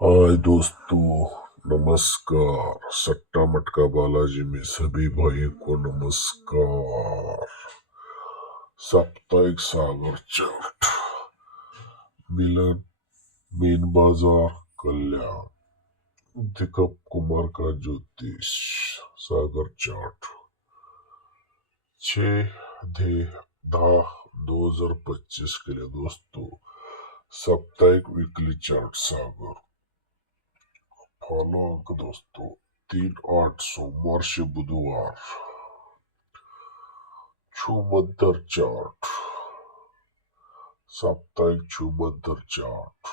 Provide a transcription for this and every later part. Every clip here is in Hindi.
हाय दोस्तों, नमस्कार। सट्टा मटका बालाजी में सभी भाइयों को नमस्कार। साप्ताहिक सागर चार्ट, मिलन, मीन बाजार, कल्याण, दीपक कुमार का ज्योतिष सागर चार्ट 6/10/2025 के लिए दोस्तों। साप्ताहिक वीकली चार्ट सागर फॉलो अंक दोस्तों 3/8 सोमवार से बुधवार। छूमंतर चार्ट, साप्ताहिक छूमंतर चार्ट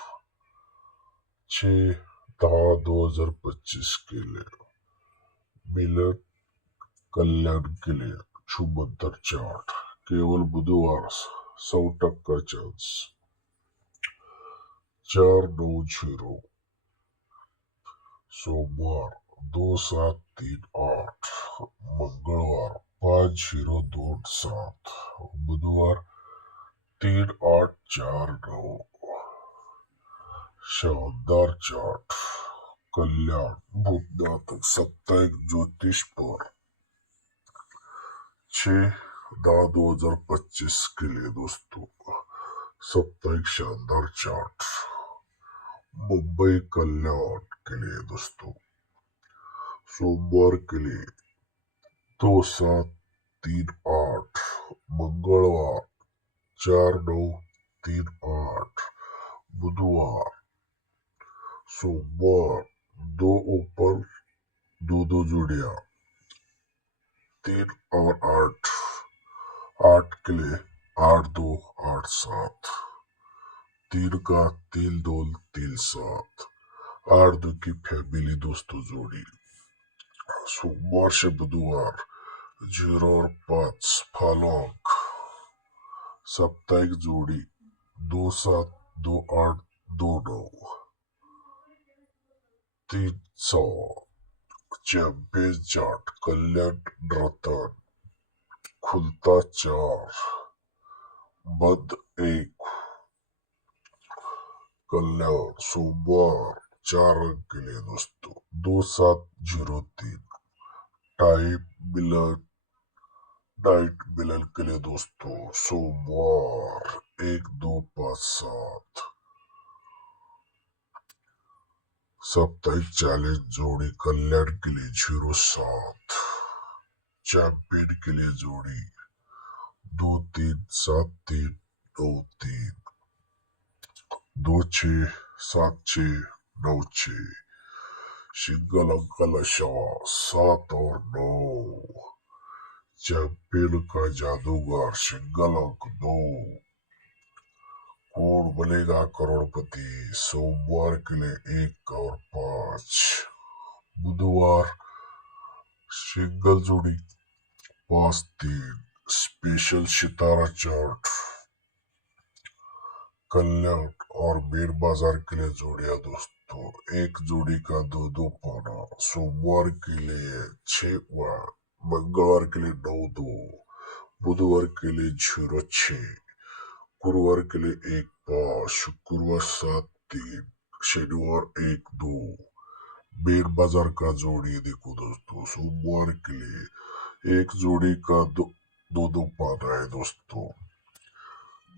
6/10/2025 के लिए, मिलन कल्याण के लिए छूमंतर चार्ट केवल बुधवार 100% चांस 4/9/0। सोमवार 2/7/3/8। मंगलवार 5/0/2/7। बुधवार 3/8/4/9। शानदार चार्ट कल्याण भूतनाथ साप्ताहिक ज्योतिष पर 6/10/2025 के लिए दोस्तों। साप्ताहिक शानदार चार्ट मुंबई कल्याण के लिए दोस्तों। सोमवार के लिए 2/7/3/8। मंगलवार 4/9/3/8। बुधवार सोमवार 2 ऊपर 2 जोड़ियां 3 और 8। 8 के लिए 8/2/8/7। तीन का 3/2/3/7। 8/2 की फैमिली दोस्तों जोड़ी। सोमवार से बुधवार 0 और 5 फॉलो अंक। साप्ताहिक जोड़ी 2/7/2/8/2/9। 300। चैंपियन चार्ट कल्याण रतन खुलता 4 बंद 1। कल्याण सोमवार 4 अंक के लिए दोस्तों 2/7/0/3। टाइम मिलन नाइट मिलन के लिए दोस्तों सोमवार 1/2/5/7। साप्ताहिक चैलेंज जोड़ी कल्याण के लिए 0/7। चैंपियन के लिए जोड़ी 2-3-7-3-9-3। 2-6-7-6-9-6। सिंगल अंक का नशा 7 और 9। चैंपियन का जादूगर सिंगल अंक 2। कौन बनेगा करोड़पति सोमवार के लिए 1 और 5। बुधवार सिंगल जोड़ी 5-3। स्पेशल सितारा चार्ट कल्याण और मेन बाजार के लिए जोड़िया दोस्तों। एक जोड़ी का 2-2 पाना। सोमवार के लिए 6 मंगलवार के लिए 9-2। बुधवार के लिए 0-6। गुरुवार के लिए 1-5। शुक्रवार 7-3। शनिवार 1-2। मेन बाजार का जोड़ी देखो दोस्तों। सोमवार के लिए एक जोड़ी का 2-2 पाना है दोस्तों।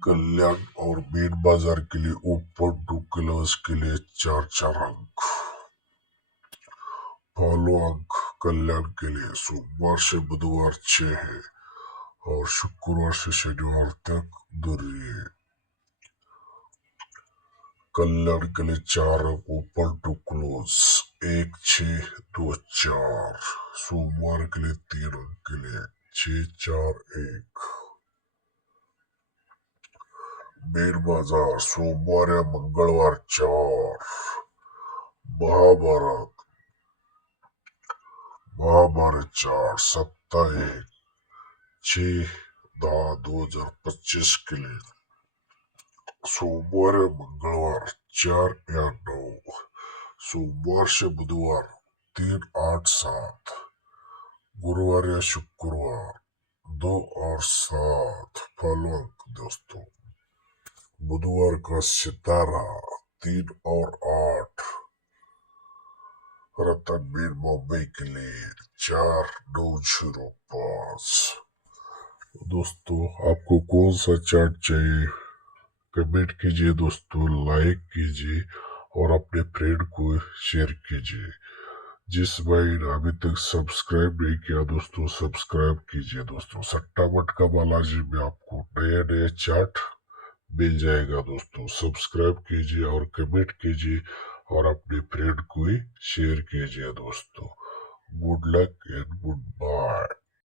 कल्याण और मेन बाजार के लिए ओपन टू क्लोज के लिए 4-4 अंक। फॉलो अंक कल्याण के लिए सोमवार से बुधवार 6 है और शुक्रवार से शनिवार तक दूरी। कल्याण के लिए 4 अंक ओपन टू क्लोज 1-6-2-4। सोमवार के लिए 3 अंक के लिए 6-4-1। मेन बाजार सोमवार या मंगलवार 4। महाभारत महाभारत 4 साप्ताहिक 6/10/2025 के लिए। सोमवार या मंगलवार 4 या 9। सोमवार से बुधवार 3-8-7। गुरुवार या शुक्रवार 2 और 7। फॉलो अंक दोस्तों। बुधवार का सितारा 3 और 8। रतनबीर मुंबई के लिए 4905। दोस्तों आपको कौन सा चार्ट चाहिए कमेंट कीजिए दोस्तों, लाइक कीजिए और अपने फ्रेंड को शेयर कीजिए। जिस भाई ने अभी तक सब्सक्राइब नहीं किया दोस्तों सब्सक्राइब कीजिए दोस्तों। सट्टा मटका बालाजी में आपको नया नया चार्ट मिल जाएगा दोस्तों। सब्सक्राइब कीजिए और कमेंट कीजिए और अपने फ्रेंड को ही शेयर कीजिए दोस्तों। Good luck and good bye.